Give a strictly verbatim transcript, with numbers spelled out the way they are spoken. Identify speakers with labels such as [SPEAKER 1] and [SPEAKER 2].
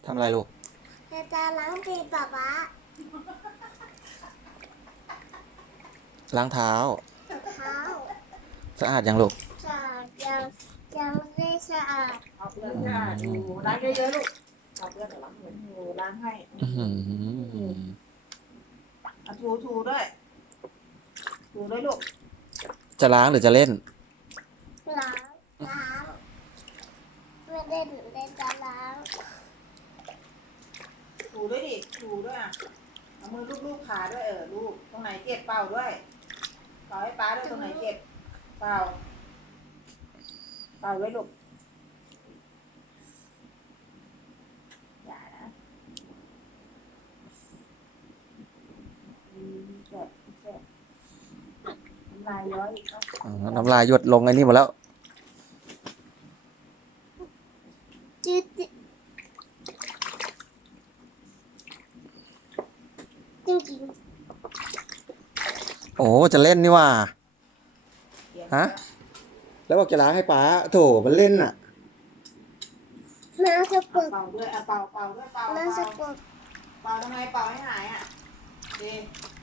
[SPEAKER 1] ทำอะไรลูก
[SPEAKER 2] จะจะล้างตีนป๊าป๊า
[SPEAKER 1] ล้างเท้า
[SPEAKER 2] เท้า
[SPEAKER 1] สะอาดยังลูก
[SPEAKER 2] สะอาดยังยังไม่สะอาด
[SPEAKER 3] เอาเปลือกสะอาดอยู่ล้างเยอะๆลูกเอาเปลือกล้างอยู่ล้างให้
[SPEAKER 1] อื้อหือ
[SPEAKER 3] เอาถูถูด้วยถูด้วยลูก
[SPEAKER 1] จะล้างหรือจะเล่น
[SPEAKER 2] ล้างล้างไม่ได้หนูได้จะล้าง
[SPEAKER 3] ถูด้วยดิถูด้วยอ่ะเอามือลูบๆขาด้วยเออลูบตรงไหนเจ็บเป่าด้วยเป่าให้ป้าด้วยตรงไหนเจ็บเป่าเป่าด้วยลูกอย่านะอืมเจ็บเจ็บน้ำลายย้อยอีกแล้ว
[SPEAKER 1] อ๋อน้ำลายหยดลงไอ้นี่หมดแล้ว
[SPEAKER 2] จืดจริงจริง
[SPEAKER 1] โอ้จะเล่นนี่ว่า
[SPEAKER 3] เจ็บ
[SPEAKER 1] ฮะ แล้วบอกจะล้างให้ป้าโถมันเล่นอ่ะ
[SPEAKER 2] น้าจะปวด
[SPEAKER 3] เป่าด้วยอ่ะเป่าเป่าด้วยเป่า
[SPEAKER 2] น้า
[SPEAKER 3] เป่า
[SPEAKER 2] จะปวด
[SPEAKER 3] เป่าทำไมเป่าให้หายอ่ะดี